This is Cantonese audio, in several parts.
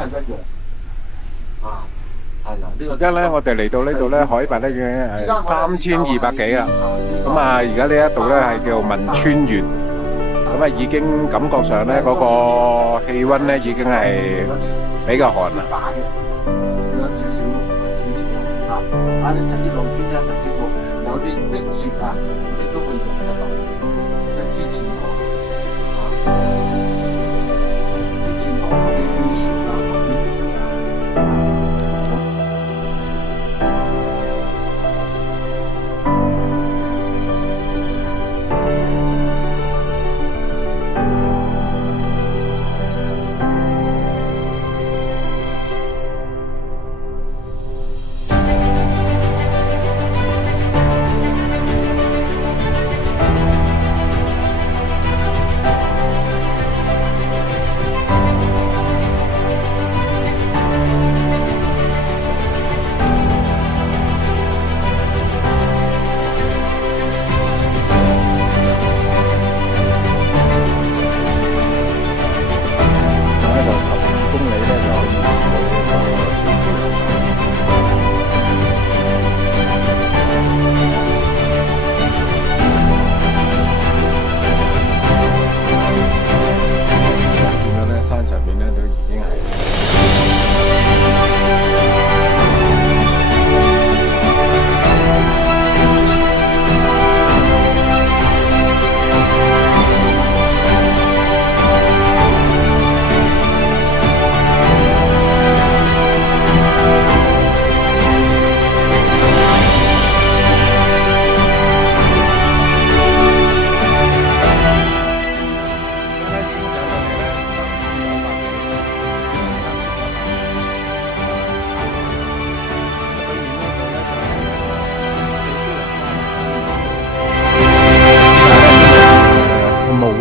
係一樣啊，係啦，呢個而家咧，我哋嚟到呢度咧，海拔咧已經係3200幾啦。咁啊，而家呢一度咧係叫汶川縣，咁啊已經感覺上咧嗰個氣温咧已經係比較寒啦。有少少啊，啊你睇啲路邊咧，甚至乎有啲積雪啊，你都會用得到，即係之前我啊，之前我啲雪啊，嗰啲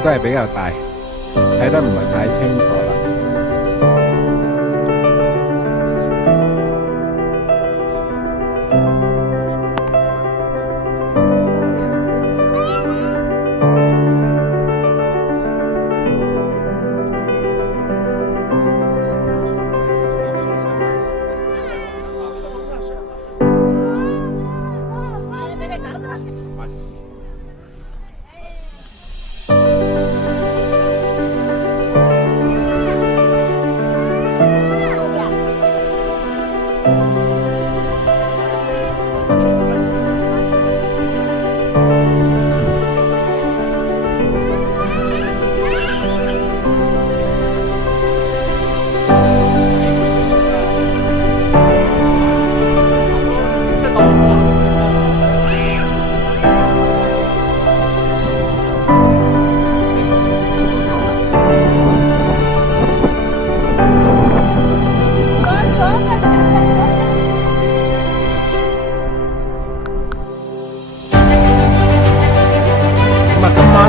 都係比較大，睇得唔係太清楚啦。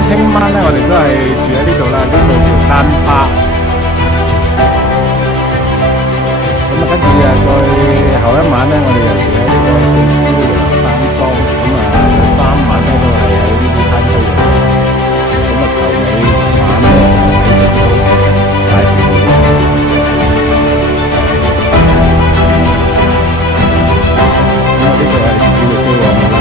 聽晚咧，我哋都係住喺呢度啦，呢度叫丹巴。咁啊，跟住再後一晚咧，我哋又住喺呢個聖姑娘山莊。咁啊，第3晚咧都係喺呢啲山區度。咁啊，頭尾晚咧喺成都大城市。咁啊，呢個係主要推廣嘅啦。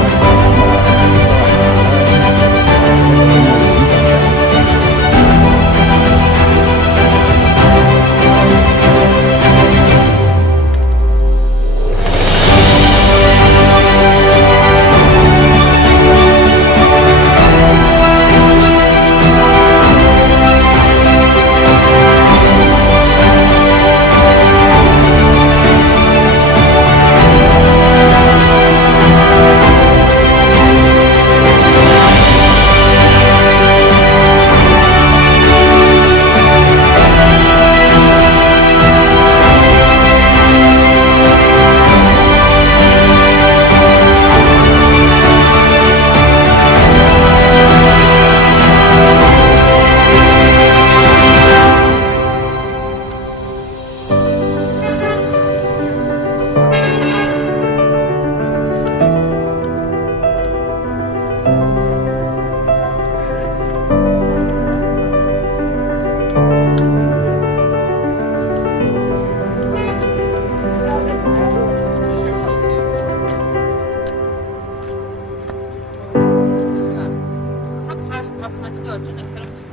전에 촬영했어.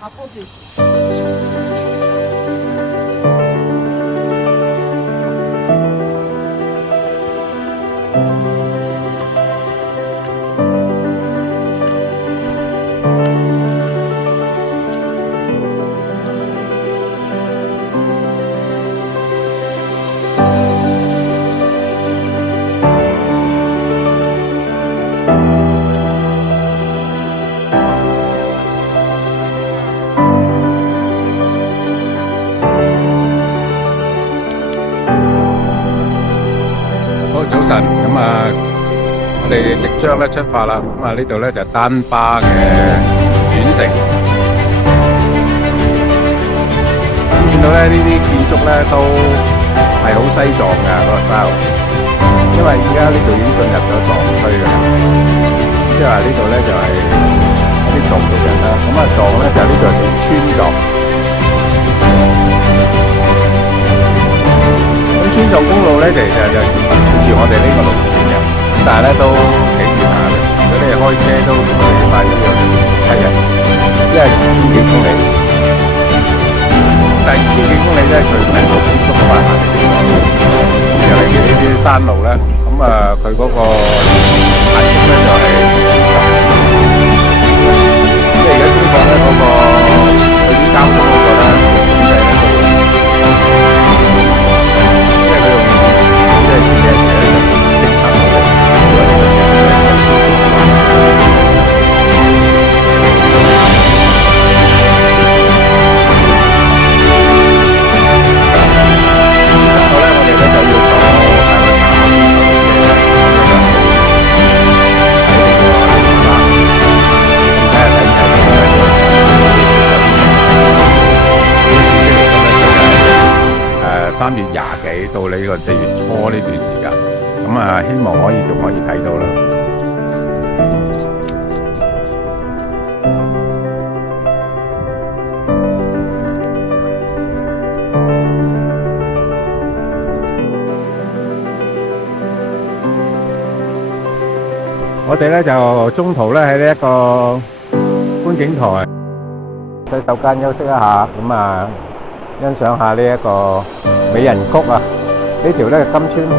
아빠도 있어.好，早晨，我哋即將咧出發啦。呢度咧就係丹巴嘅縣城。見到咧呢啲建築咧都係好西藏㗎嗰個 style，因為而家呢度已經進入咗藏區㗎啦。即係話呢度咧就係一啲藏族人啦。藏咧就呢度係村藏。川藏公路咧，其實就沿住我哋呢個路線嘅，但係咧都幾遠下嘅。如果你開車都最起碼都要7日，因為2000幾公里。但係2000幾公里咧，佢唔係好寬鬆嘅話行嘅地方，尤其是呢啲山路咧，佢嗰個限速咧就係，即係而家中國咧嗰個嗰啲交通嗰個咧管制咧都。3月20幾到呢個4月初呢段時間，希望仲可以睇到啦。我哋咧就中途咧喺呢一個觀景台洗手間休息一下，欣賞下呢一個美人谷啊！呢條咧金川河，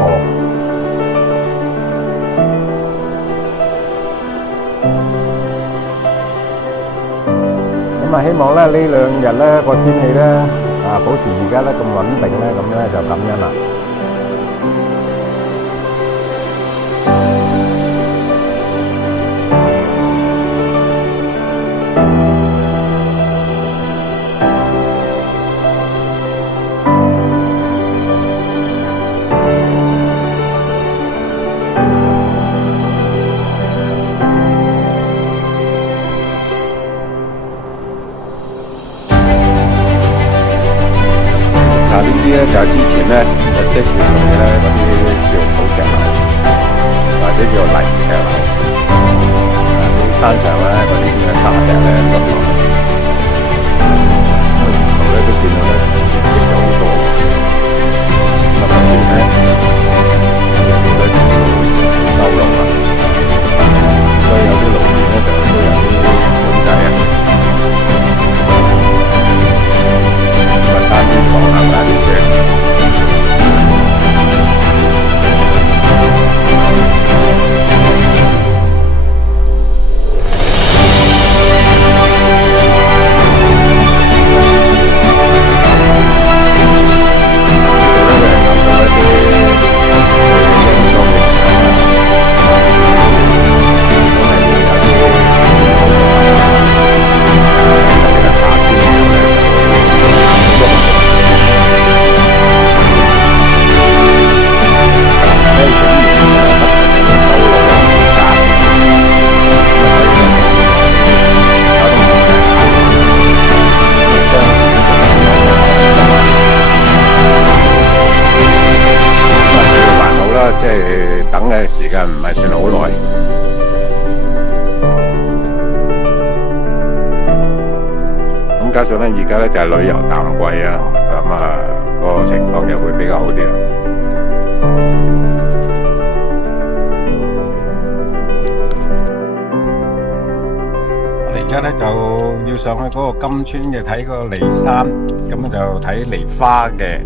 希望咧呢2日咧個天氣咧保持而家咧咁穩定咧，咁咧就感恩啦。呢啲咧就係之前咧日積月累咧嗰啲叫土石流，或者叫泥石流，啲山上咧嗰啲咁嘅沙石咧咁落嚟，沿途咧都見到咧積咗好多，特別咧沿途咧全部修路啦，所以有啲路段咧就都有啲管制啊。單邊防行嗰啲車。即係等嘅時間唔係算好耐。加上咧，而家咧就係旅遊淡季啊，個情況又會比較好啲啦。家咧就要上去嗰個金川嘅睇個梨山，咁就睇梨花嘅。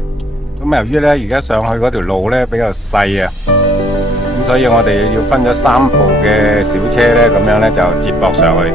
咁由於咧而家上去嗰條路咧比較細啊，咁所以我哋要分咗3部嘅小車咧，咁樣咧就接駁上去。